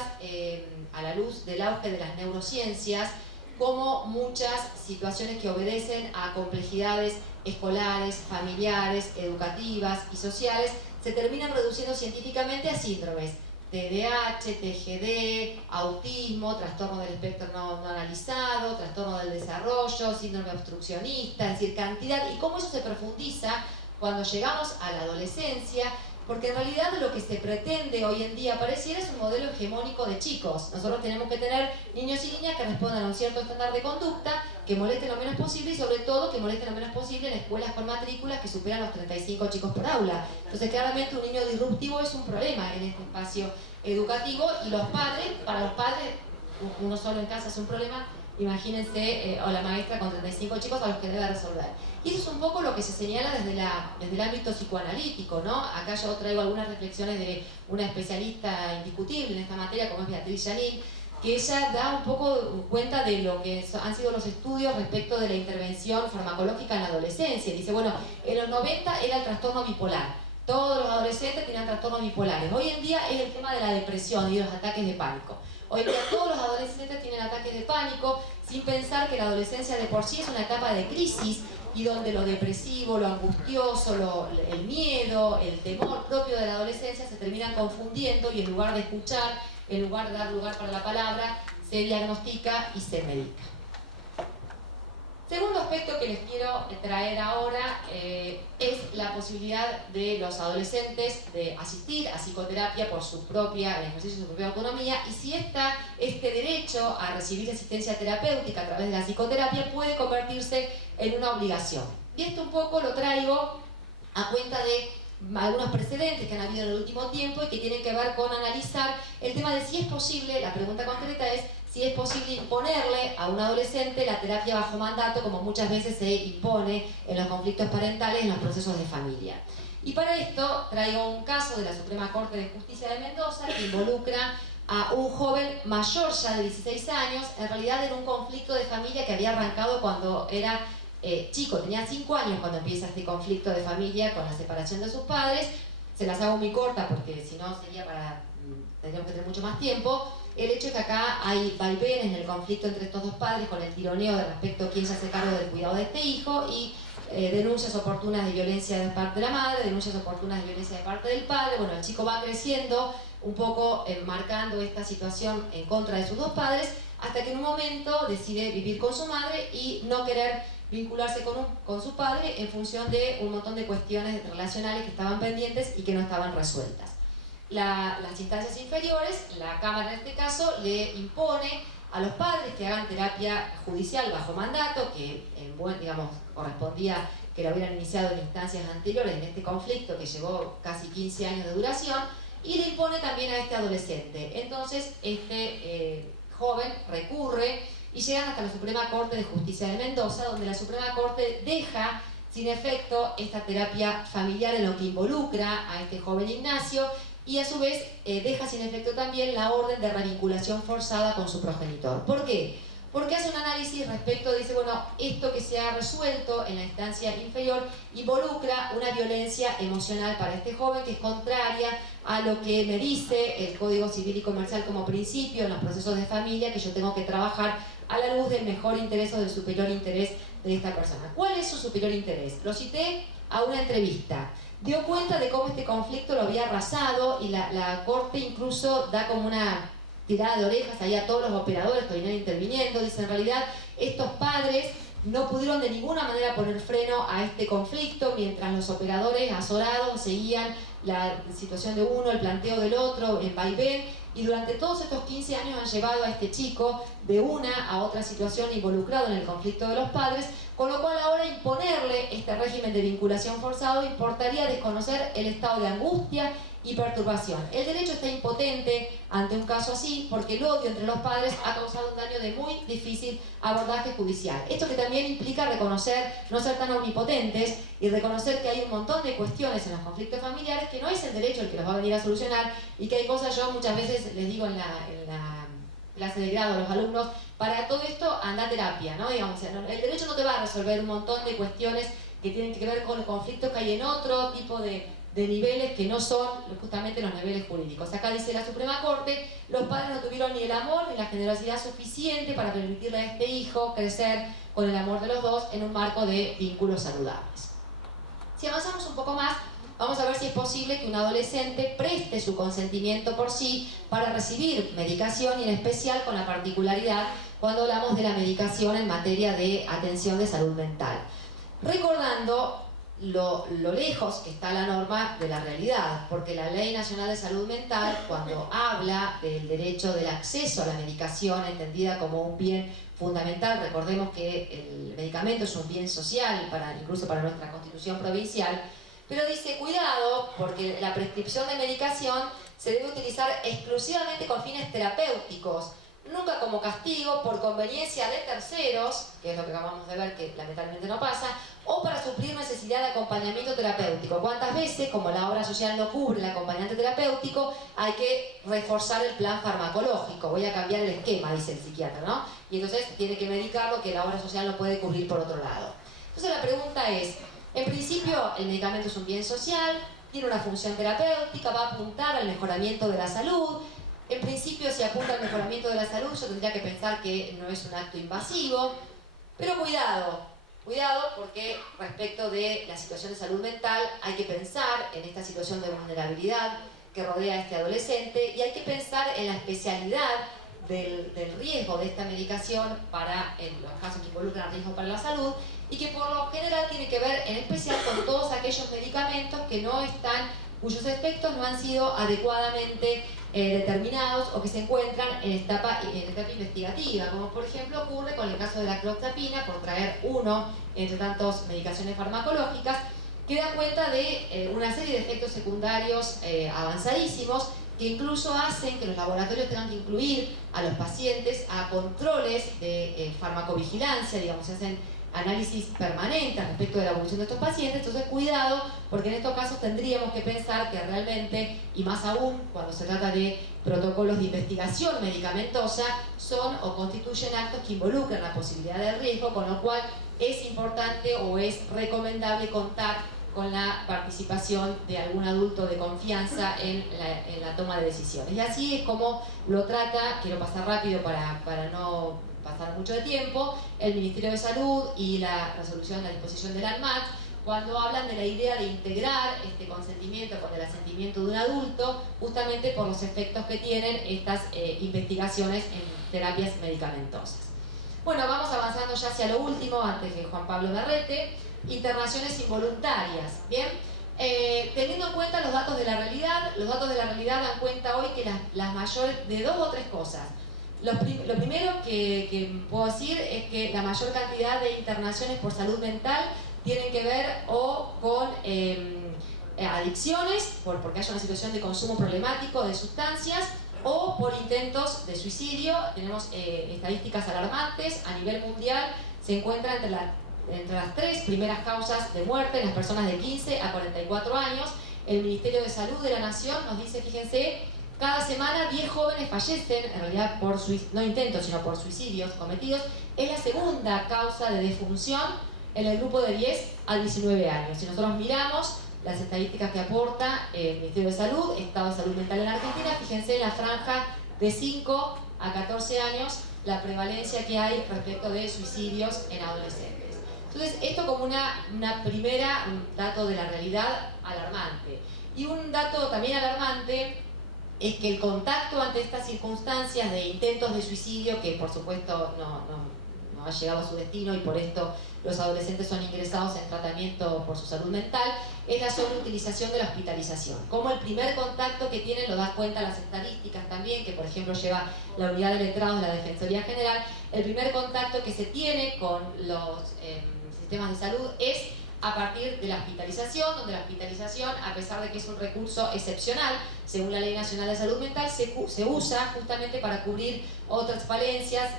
a la luz del auge de las neurociencias, cómo muchas situaciones que obedecen a complejidades escolares, familiares, educativas y sociales se terminan reduciendo científicamente a síndromes. TDAH, TGD, autismo, trastorno del espectro no analizado, trastorno del desarrollo, síndrome obstruccionista, es decir, cantidad, y cómo eso se profundiza cuando llegamos a la adolescencia, porque en realidad lo que se pretende hoy en día pareciera es un modelo hegemónico de chicos. Nosotros tenemos que tener niños y niñas que respondan a un cierto estándar de conducta, que molesten lo menos posible y sobre todo que molesten lo menos posible en escuelas con matrículas que superan los 35 chicos por aula. Entonces claramente un niño disruptivo es un problema en este espacio educativo y los padres, para los padres, uno solo en casa es un problema, imagínense, o la maestra con 35 chicos a los que debe resolver. Y eso es un poco lo que se señala desde el ámbito psicoanalítico, ¿no? Acá yo traigo algunas reflexiones de una especialista indiscutible en esta materia, como es Beatriz Janín, que ella da un poco cuenta de lo que han sido los estudios respecto de la intervención farmacológica en la adolescencia. Dice, bueno, en los 90 era el trastorno bipolar. Todos los adolescentes tenían trastornos bipolares. Hoy en día es el tema de la depresión y los ataques de pánico. Hoy en día todos los adolescentes tienen ataques de pánico, sin pensar que la adolescencia de por sí es una etapa de crisis y donde lo depresivo, lo angustioso, el miedo, el temor propio de la adolescencia se terminan confundiendo y en lugar de escuchar, en lugar de dar lugar para la palabra, se diagnostica y se medica. Segundo aspecto que les quiero traer ahora es la posibilidad de los adolescentes de asistir a psicoterapia por el ejercicio de su propia autonomía, y si este derecho a recibir asistencia terapéutica a través de la psicoterapia puede convertirse en una obligación. Y esto un poco lo traigo a cuenta de algunos precedentes que han habido en el último tiempo y que tienen que ver con analizar el tema de si es posible, la pregunta concreta es si es posible imponerle a un adolescente la terapia bajo mandato, como muchas veces se impone en los conflictos parentales en los procesos de familia. Y para esto traigo un caso de la Suprema Corte de Justicia de Mendoza que involucra a un joven mayor ya de 16 años, en realidad en un conflicto de familia que había arrancado cuando era chico, tenía 5 años cuando empieza este conflicto de familia con la separación de sus padres. Se las hago muy corta porque si no tendríamos que tener mucho más tiempo. El hecho es que acá hay vaivenes en el conflicto entre estos dos padres con el tironeo de respecto a quién se hace cargo del cuidado de este hijo y denuncias oportunas de violencia de parte de la madre, denuncias oportunas de violencia de parte del padre. Bueno, el chico va creciendo un poco marcando esta situación en contra de sus dos padres, hasta que en un momento decide vivir con su madre y no querer vincularse con su padre en función de un montón de cuestiones relacionales que estaban pendientes y que no estaban resueltas. Las instancias inferiores, la Cámara en este caso, le impone a los padres que hagan terapia judicial bajo mandato, que correspondía que lo hubieran iniciado en instancias anteriores en este conflicto que llevó casi 15 años de duración, y le impone también a este adolescente. Entonces este joven recurre y llegan hasta la Suprema Corte de Justicia de Mendoza, donde la Suprema Corte deja sin efecto esta terapia familiar en lo que involucra a este joven Ignacio, y a su vez deja sin efecto también la orden de revinculación forzada con su progenitor. ¿Por qué? Porque hace un análisis respecto, dice, bueno, esto que se ha resuelto en la instancia inferior involucra una violencia emocional para este joven que es contraria a lo que me dice el Código Civil y Comercial como principio en los procesos de familia, que yo tengo que trabajar a la luz del mejor interés o del superior interés de esta persona. ¿Cuál es su superior interés? Lo cité a una entrevista. dio cuenta de cómo este conflicto lo había arrasado y la Corte incluso da como una tirada de orejas ahí a todos los operadores que venían interviniendo. Dice, en realidad, estos padres no pudieron de ninguna manera poner freno a este conflicto, mientras los operadores azorados seguían la situación de uno, el planteo del otro, en vaivén, y durante todos estos 15 años han llevado a este chico de una a otra situación involucrado en el conflicto de los padres, con lo cual ahora imponerle este régimen de vinculación forzado importaría desconocer el estado de angustia y perturbación. El derecho está impotente ante un caso así porque el odio entre los padres ha causado un daño de muy difícil abordaje judicial. Esto que también implica reconocer, no ser tan omnipotentes y reconocer que hay un montón de cuestiones en los conflictos familiares que no es el derecho el que los va a venir a solucionar y que hay cosas, yo muchas veces les digo en la clase de grado a los alumnos, para todo esto anda a terapia, ¿no? Digamos, el derecho no te va a resolver un montón de cuestiones que tienen que ver con conflictos que hay en otro tipo de niveles que no son justamente los niveles jurídicos. Acá dice la Suprema Corte, los padres no tuvieron ni el amor ni la generosidad suficiente para permitirle a este hijo crecer con el amor de los dos en un marco de vínculos saludables. Si avanzamos un poco más, vamos a ver si es posible que un adolescente preste su consentimiento por sí para recibir medicación y en especial con la particularidad cuando hablamos de la medicación en materia de atención de salud mental. Recordando lo lejos que está la norma de la realidad, porque la Ley Nacional de Salud Mental, cuando habla del derecho del acceso a la medicación entendida como un bien fundamental, recordemos que el medicamento es un bien social, incluso para nuestra Constitución provincial, pero dice, cuidado, porque la prescripción de medicación se debe utilizar exclusivamente con fines terapéuticos, nunca como castigo por conveniencia de terceros, que es lo que acabamos de ver que lamentablemente no pasa, o para suplir necesidad de acompañamiento terapéutico. ¿Cuántas veces, como la obra social no cubre el acompañante terapéutico, hay que reforzar el plan farmacológico? Voy a cambiar el esquema, dice el psiquiatra, ¿no? Y entonces tiene que medicarlo que la obra social no puede cubrir por otro lado. Entonces la pregunta es, en principio el medicamento es un bien social, tiene una función terapéutica, va a apuntar al mejoramiento de la salud. En principio, si apunta al mejoramiento de la salud, yo tendría que pensar que no es un acto invasivo, pero cuidado porque respecto de la situación de salud mental hay que pensar en esta situación de vulnerabilidad que rodea a este adolescente y hay que pensar en la especialidad del riesgo de esta medicación para en los casos que involucran riesgo para la salud y que por lo general tiene que ver en especial con todos aquellos medicamentos que no están, cuyos efectos no han sido adecuadamente determinados o que se encuentran en etapa investigativa, como por ejemplo ocurre con el caso de la clozapina, por traer uno entre tantas medicaciones farmacológicas, que da cuenta de una serie de efectos secundarios avanzadísimos que incluso hacen que los laboratorios tengan que incluir a los pacientes a controles de farmacovigilancia, digamos, se hacen análisis permanentes respecto de la evolución de estos pacientes. Entonces cuidado, porque en estos casos tendríamos que pensar que realmente, y más aún cuando se trata de protocolos de investigación medicamentosa, son o constituyen actos que involucran la posibilidad de riesgo, con lo cual es importante o es recomendable contar con la participación de algún adulto de confianza en la toma de decisiones. Y así es como lo trata, quiero pasar rápido para no pasar mucho de tiempo, el Ministerio de Salud y la resolución de la disposición del ANMAT, cuando hablan de la idea de integrar este consentimiento con el asentimiento de un adulto, justamente por los efectos que tienen estas investigaciones en terapias medicamentosas. Bueno, vamos avanzando ya hacia lo último, antes que Juan Pablo me rete. Internaciones involuntarias, ¿bien? Teniendo en cuenta los datos de la realidad dan cuenta hoy que las mayores de dos o tres cosas. Lo primero que puedo decir es que la mayor cantidad de internaciones por salud mental tienen que ver o con adicciones, porque hay una situación de consumo problemático de sustancias, o por intentos de suicidio. Tenemos estadísticas alarmantes. A nivel mundial se encuentra entre las tres primeras causas de muerte en las personas de 15 a 44 años. El Ministerio de Salud de la Nación nos dice, fíjense, cada semana 10 jóvenes fallecen, en realidad por no intentos, sino por suicidios cometidos. Es la segunda causa de defunción en el grupo de 10 a 19 años. Si nosotros miramos las estadísticas que aporta el Ministerio de Salud, Estado de Salud Mental en Argentina, fíjense en la franja de 5 a 14 años, la prevalencia que hay respecto de suicidios en adolescentes. Entonces, esto como una primera dato de la realidad alarmante. Y un dato también alarmante es que el contacto ante estas circunstancias de intentos de suicidio, que por supuesto no ha llegado a su destino y por esto los adolescentes son ingresados en tratamiento por su salud mental, es la sobreutilización de la hospitalización. Como el primer contacto que tienen, lo da cuenta las estadísticas también, que por ejemplo lleva la unidad de letrados de la Defensoría General, el primer contacto que se tiene con los sistemas de salud es a partir de la hospitalización, donde la hospitalización, a pesar de que es un recurso excepcional, según la Ley Nacional de Salud Mental, se usa justamente para cubrir otras falencias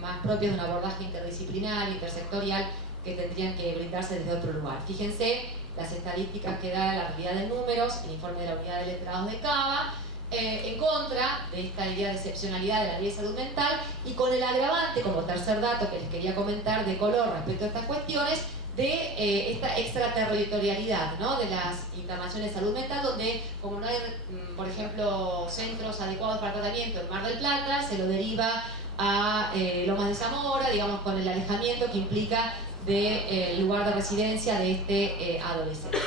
más propias de un abordaje interdisciplinar, intersectorial, que tendrían que brindarse desde otro lugar. Fíjense las estadísticas que da la realidad de números, el informe de la unidad de letrados de Cava, en contra de esta idea de excepcionalidad de la Ley de Salud Mental y con el agravante, como tercer dato que les quería comentar de color respecto a estas cuestiones, de esta extraterritorialidad, ¿no?, de las internaciones de salud mental, donde como no hay, por ejemplo, centros adecuados para tratamiento en Mar del Plata, se lo deriva a Lomas de Zamora, digamos, con el alejamiento que implica del lugar de residencia de este adolescente.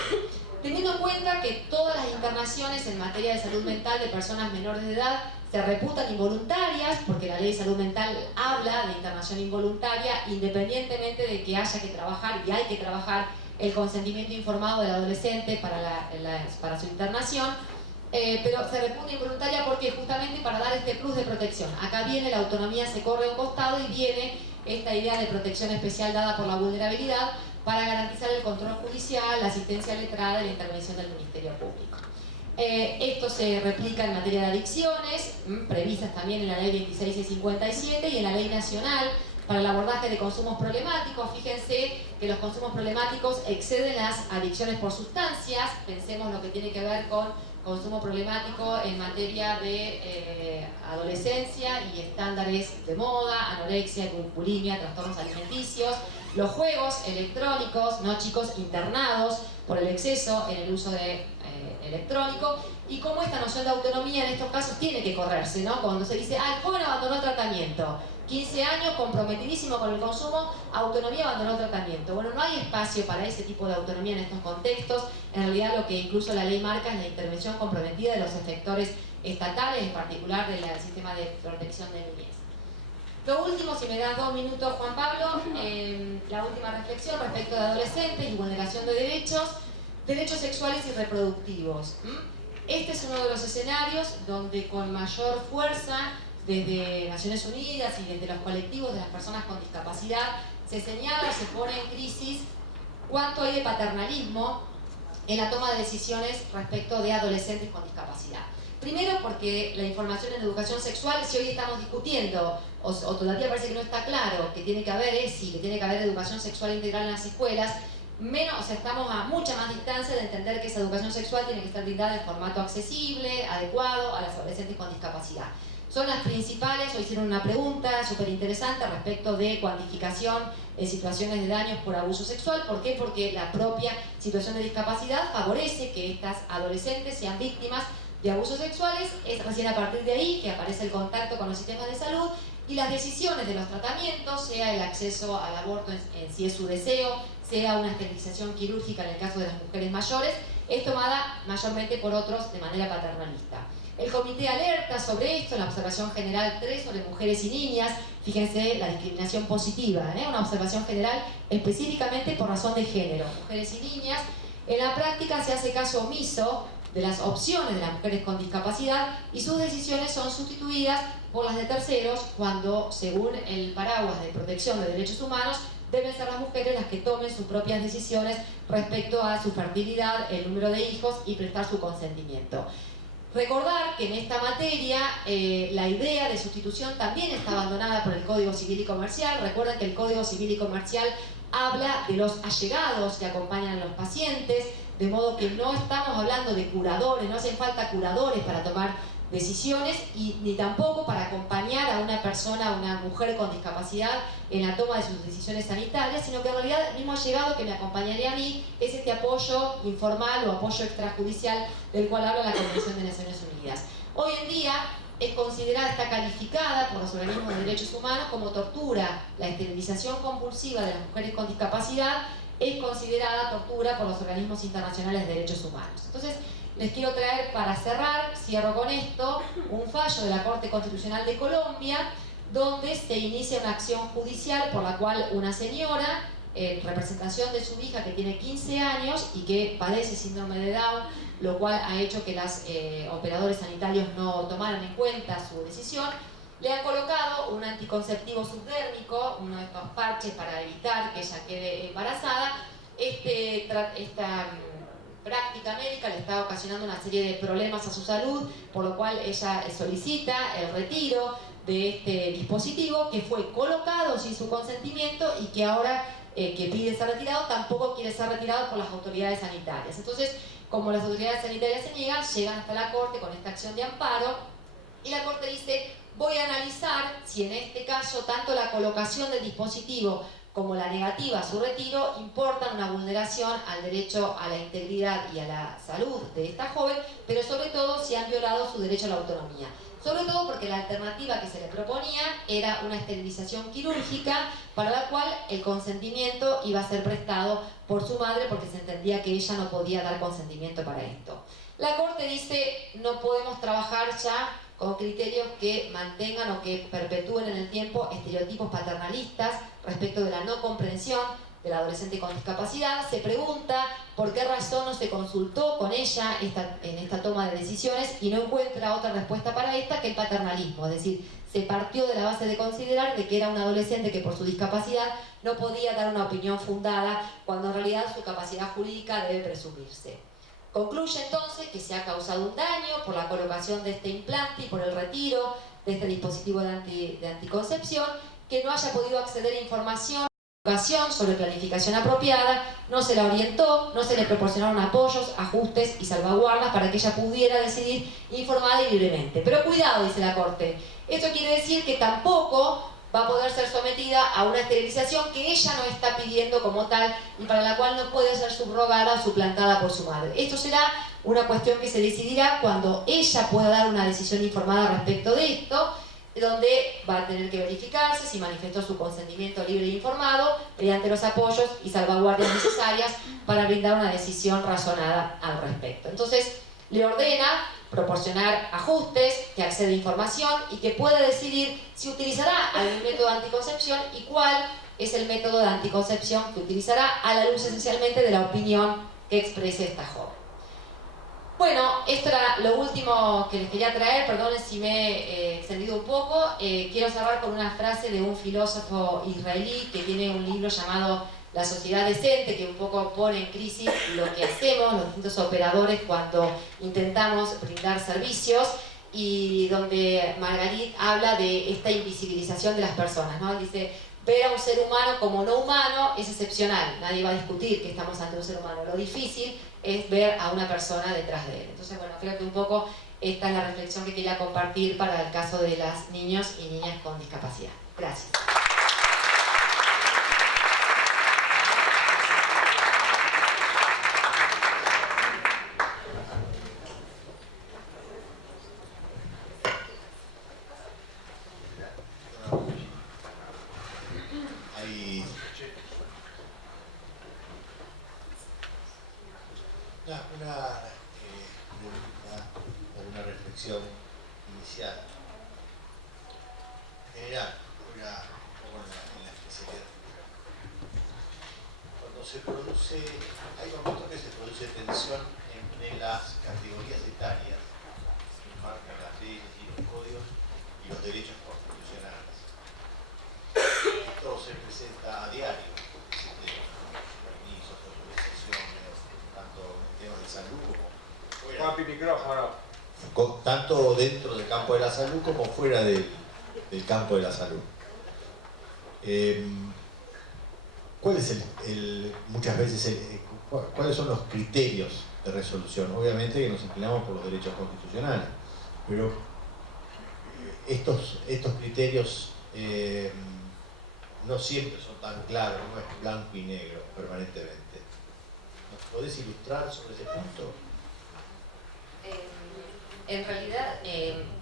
Teniendo en cuenta que todas las internaciones en materia de salud mental de personas menores de edad se reputan involuntarias, porque la Ley de Salud Mental habla de internación involuntaria, independientemente de que haya que trabajar, y hay que trabajar, el consentimiento informado del adolescente para su internación, pero se reputa involuntaria porque justamente para dar este plus de protección. Acá viene la autonomía, se corre a un costado y viene esta idea de protección especial dada por la vulnerabilidad para garantizar el control judicial, la asistencia letrada y la intervención del Ministerio Público. Esto se replica en materia de adicciones, previstas también en la Ley 26657 y en la Ley Nacional para el abordaje de consumos problemáticos. Fíjense que los consumos problemáticos exceden las adicciones por sustancias. Pensemos lo que tiene que ver con consumo problemático en materia de adolescencia y estándares de moda, anorexia, bulimia, trastornos alimenticios, los juegos electrónicos, ¿no?, chicos internados por el exceso en el uso de electrónico, y cómo esta noción de autonomía en estos casos tiene que correrse, ¿no? Cuando se dice, el joven abandonó el tratamiento, 15 años, comprometidísimo con el consumo, autonomía, abandonó el tratamiento. Bueno, no hay espacio para ese tipo de autonomía en estos contextos. En realidad lo que incluso la ley marca es la intervención comprometida de los efectores estatales, en particular del sistema de protección de niñez. Lo último, si me das 2 minutos, Juan Pablo, la última reflexión respecto de adolescentes y vulneración de derechos sexuales y reproductivos. Este es uno de los escenarios donde con mayor fuerza, desde Naciones Unidas y desde los colectivos de las personas con discapacidad, se señala, se pone en crisis cuánto hay de paternalismo en la toma de decisiones respecto de adolescentes con discapacidad. Primero porque la información en educación sexual, si hoy estamos discutiendo, o todavía parece que no está claro, que tiene que haber ESI, que tiene que haber educación sexual integral en las escuelas, estamos a mucha más distancia de entender que esa educación sexual tiene que estar brindada en formato accesible, adecuado a las adolescentes con discapacidad. Son las principales, hoy hicieron una pregunta súper interesante respecto de cuantificación en situaciones de daños por abuso sexual. ¿Por qué? Porque la propia situación de discapacidad favorece que estas adolescentes sean víctimas de abusos sexuales. Es recién a partir de ahí que aparece el contacto con los sistemas de salud y las decisiones de los tratamientos, sea el acceso al aborto en si es su deseo, sea una esterilización quirúrgica en el caso de las mujeres mayores, es tomada mayormente por otros de manera paternalista. El comité alerta sobre esto en la observación general 3 sobre mujeres y niñas. Fíjense la discriminación positiva, una observación general específicamente por razón de género, mujeres y niñas. En la práctica se hace caso omiso de las opciones de las mujeres con discapacidad y sus decisiones son sustituidas por las de terceros cuando, según el paraguas de protección de derechos humanos, deben ser las mujeres las que tomen sus propias decisiones respecto a su fertilidad, el número de hijos y prestar su consentimiento. Recordar que en esta materia la idea de sustitución también está abandonada por el Código Civil y Comercial. Recuerden que el Código Civil y Comercial habla de los allegados que acompañan a los pacientes, de modo que no estamos hablando de curadores, no hacen falta curadores para tomar decisiones y ni tampoco para acompañar a una persona, a una mujer con discapacidad en la toma de sus decisiones sanitarias, sino que en realidad el mismo allegado que me acompañaría a mí es este apoyo informal o apoyo extrajudicial del cual habla la Convención de Naciones Unidas. Hoy en día es considerada, está calificada por los organismos de derechos humanos como tortura. La esterilización compulsiva de las mujeres con discapacidad es considerada tortura por los organismos internacionales de derechos humanos. Entonces, les quiero traer, para cerrar, cierro con esto, un fallo de la Corte Constitucional de Colombia, donde se inicia una acción judicial por la cual una señora, en representación de su hija que tiene 15 años y que padece síndrome de Down, lo cual ha hecho que los operadores sanitarios no tomaran en cuenta su decisión, le han colocado un anticonceptivo subdérmico, uno de estos parches para evitar que ella quede embarazada. Esta práctica médica le está ocasionando una serie de problemas a su salud, por lo cual ella solicita el retiro de este dispositivo que fue colocado sin su consentimiento y que ahora que pide ser retirado tampoco quiere ser retirado por las autoridades sanitarias. Entonces, como las autoridades sanitarias se niegan, llegan hasta la Corte con esta acción de amparo y la Corte dice: voy a analizar si en este caso tanto la colocación del dispositivo como la negativa a su retiro importan una vulneración al derecho a la integridad y a la salud de esta joven, pero sobre todo si han violado su derecho a la autonomía. Sobre todo porque la alternativa que se le proponía era una esterilización quirúrgica para la cual el consentimiento iba a ser prestado por su madre porque se entendía que ella no podía dar consentimiento para esto. La Corte dice: no podemos trabajar ya con criterios que mantengan o que perpetúen en el tiempo estereotipos paternalistas respecto de la no comprensión del adolescente con discapacidad. Se pregunta por qué razón no se consultó con ella en esta toma de decisiones y no encuentra otra respuesta para esta que el paternalismo, es decir, se partió de la base de considerar de que era un adolescente que por su discapacidad no podía dar una opinión fundada cuando en realidad su capacidad jurídica debe presumirse. Concluye entonces que se ha causado un daño por la colocación de este implante y por el retiro de este dispositivo de anticoncepción, que no haya podido acceder a información sobre planificación apropiada, no se la orientó, no se le proporcionaron apoyos, ajustes y salvaguardas para que ella pudiera decidir informada y libremente. Pero cuidado, dice la Corte, esto quiere decir que tampoco va a poder ser sometida a una esterilización que ella no está pidiendo como tal y para la cual no puede ser subrogada o suplantada por su madre. Esto será una cuestión que se decidirá cuando ella pueda dar una decisión informada respecto de esto, donde va a tener que verificarse si manifestó su consentimiento libre e informado mediante los apoyos y salvaguardias necesarias para brindar una decisión razonada al respecto. Entonces, le ordena proporcionar ajustes, que acceda a información y que pueda decidir si utilizará algún método de anticoncepción y cuál es el método de anticoncepción que utilizará a la luz esencialmente de la opinión que exprese esta joven. Bueno, esto era lo último que les quería traer, perdonen si me he extendido un poco. Quiero cerrar con una frase de un filósofo israelí que tiene un libro llamado La sociedad decente, que un poco pone en crisis lo que hacemos los distintos operadores cuando intentamos brindar servicios, y donde Margarit habla de esta invisibilización de las personas, ¿no? Dice: ver a un ser humano como no humano es excepcional, nadie va a discutir que estamos ante un ser humano, lo difícil es ver a una persona detrás de él. Entonces, bueno, creo que un poco esta es la reflexión que quería compartir para el caso de las niños y niñas con discapacidad. Gracias. Una reflexión inicial. En general, en la especialidad. Cuando se produce, hay momentos que se produce tensión entre las categorías etarias que marcan las leyes y los códigos y los derechos constitucionales. Esto se presenta a diario, permisos, autorizaciones, tanto en temas de salud como fuera. Tanto dentro del campo de la salud como fuera del campo de la salud. Muchas veces, ¿cuáles son los criterios de resolución? Obviamente que nos inclinamos por los derechos constitucionales, pero estos criterios no siempre son tan claros, no es blanco y negro permanentemente. ¿Nos podés ilustrar sobre ese punto? En realidad,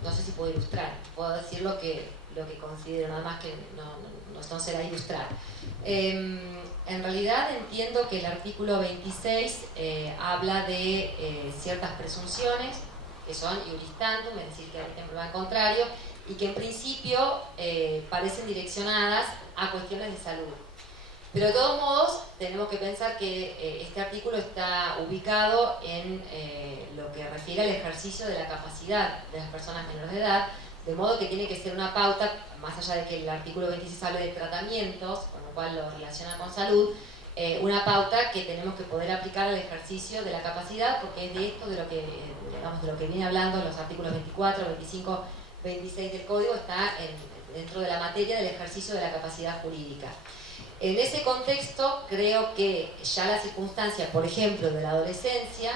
no sé si puedo ilustrar, puedo decir lo que considero, nada más que no será ilustrar. En realidad entiendo que el artículo 26 habla de ciertas presunciones que son iuris tantum, es decir, que hay prueba en contrario, y que en principio parecen direccionadas a cuestiones de salud. Pero de todos modos, tenemos que pensar que este artículo está ubicado en lo que refiere al ejercicio de la capacidad de las personas menores de edad, de modo que tiene que ser una pauta, más allá de que el artículo 26 hable de tratamientos, con lo cual lo relaciona con salud, una pauta que tenemos que poder aplicar al ejercicio de la capacidad, porque es de esto de lo que, digamos, de lo que viene hablando los artículos 24, 25, 26 del Código, está dentro de la materia del ejercicio de la capacidad jurídica. En ese contexto, creo que ya la circunstancia, por ejemplo, de la adolescencia,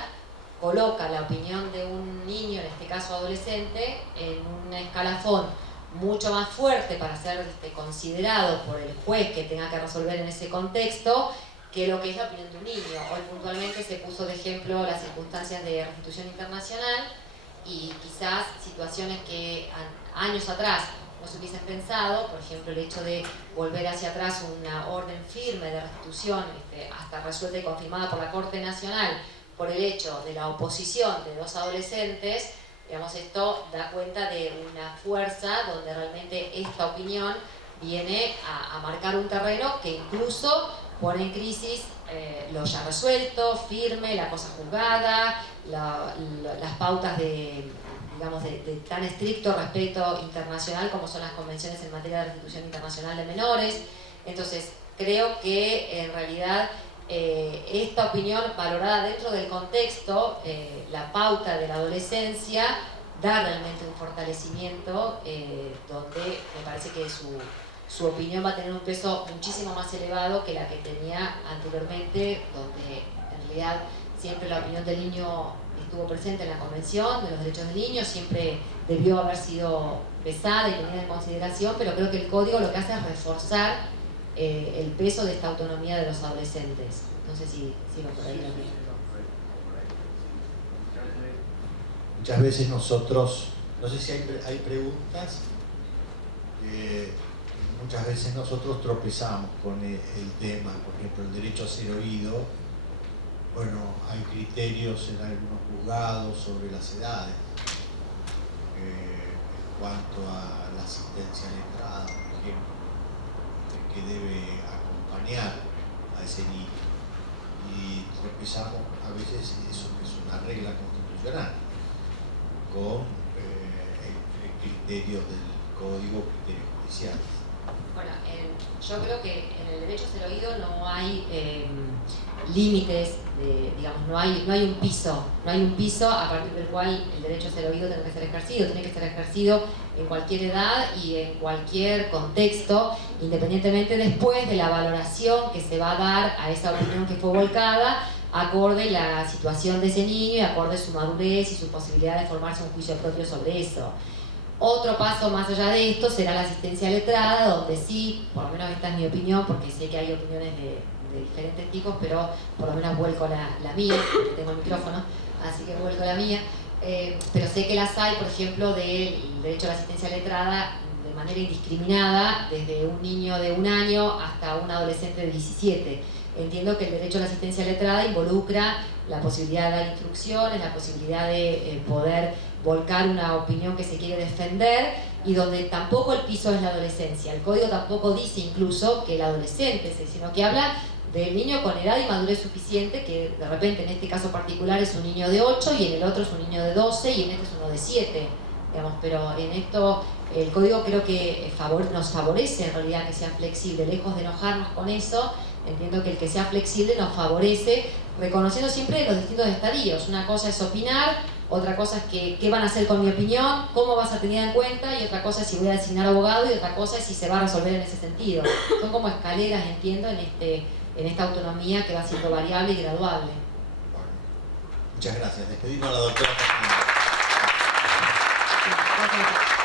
coloca la opinión de un niño, en este caso adolescente, en un escalafón mucho más fuerte para ser considerado por el juez que tenga que resolver en ese contexto, que lo que es la opinión de un niño. Hoy puntualmente se puso de ejemplo las circunstancias de restitución internacional y quizás situaciones que años atrás no se hubiesen pensado, por ejemplo el hecho de volver hacia atrás una orden firme de restitución hasta resuelta y confirmada por la Corte Nacional por el hecho de la oposición de dos adolescentes. Digamos, esto da cuenta de una fuerza donde realmente esta opinión viene a marcar un terreno que incluso pone en crisis lo ya resuelto, firme, la cosa juzgada, las pautas de tan estricto respeto internacional como son las convenciones en materia de restitución internacional de menores. Entonces, creo que en realidad esta opinión valorada dentro del contexto, la pauta de la adolescencia, da realmente un fortalecimiento donde me parece que su opinión va a tener un peso muchísimo más elevado que la que tenía anteriormente, donde en realidad siempre la opinión del niño estuvo presente en la Convención de los Derechos del Niño, siempre debió haber sido pesada y tenida en consideración, pero creo que el Código lo que hace es reforzar el peso de esta autonomía de los adolescentes. No sé si va por ahí lo que... Muchas veces nosotros, no sé si hay preguntas, muchas veces nosotros tropezamos con el tema, por ejemplo, el derecho a ser oído. Bueno, hay criterios en algunos juzgados sobre las edades en cuanto a la asistencia letrada, por ejemplo, que debe acompañar a ese niño. Y tropezamos a veces eso que es una regla constitucional con el criterio del Código, criterios judiciales. Bueno, yo creo que en el derecho a ser oído no hay límites, digamos, no hay un piso a partir del cual el derecho a ser oído tiene que ser ejercido en cualquier edad y en cualquier contexto, independientemente después de la valoración que se va a dar a esa opinión que fue volcada, acorde la situación de ese niño y acorde su madurez y su posibilidad de formarse un juicio propio sobre eso. Otro paso más allá de esto será la asistencia letrada, donde sí, por lo menos esta es mi opinión, porque sé que hay opiniones de diferentes tipos, pero por lo menos vuelco la mía, porque tengo el micrófono, así que vuelco la mía. Pero sé que las hay, por ejemplo, del derecho a la asistencia letrada de manera indiscriminada, desde un niño de 1 año hasta un adolescente de 17. Entiendo que el derecho a la asistencia letrada involucra la posibilidad de dar instrucciones, la posibilidad de poder volcar una opinión que se quiere defender, y donde tampoco el piso es la adolescencia. El Código tampoco dice incluso que el adolescente, sino que habla del niño con edad y madurez suficiente, que de repente en este caso particular es un niño de 8 y en el otro es un niño de 12 y en este es uno de 7. Digamos, pero en esto el Código creo que nos favorece en realidad que sea flexible, lejos de enojarnos con eso. Entiendo que el que sea flexible nos favorece, reconociendo siempre los distintos estadios. Una cosa es opinar, otra cosa es qué van a hacer con mi opinión, cómo va a ser tenida en cuenta, y otra cosa es si voy a designar abogado, y otra cosa es si se va a resolver en ese sentido. Son como escaleras, entiendo, en esta autonomía que va siendo variable y graduable. Bueno, muchas gracias. Despedimos a la doctora. Sí, gracias.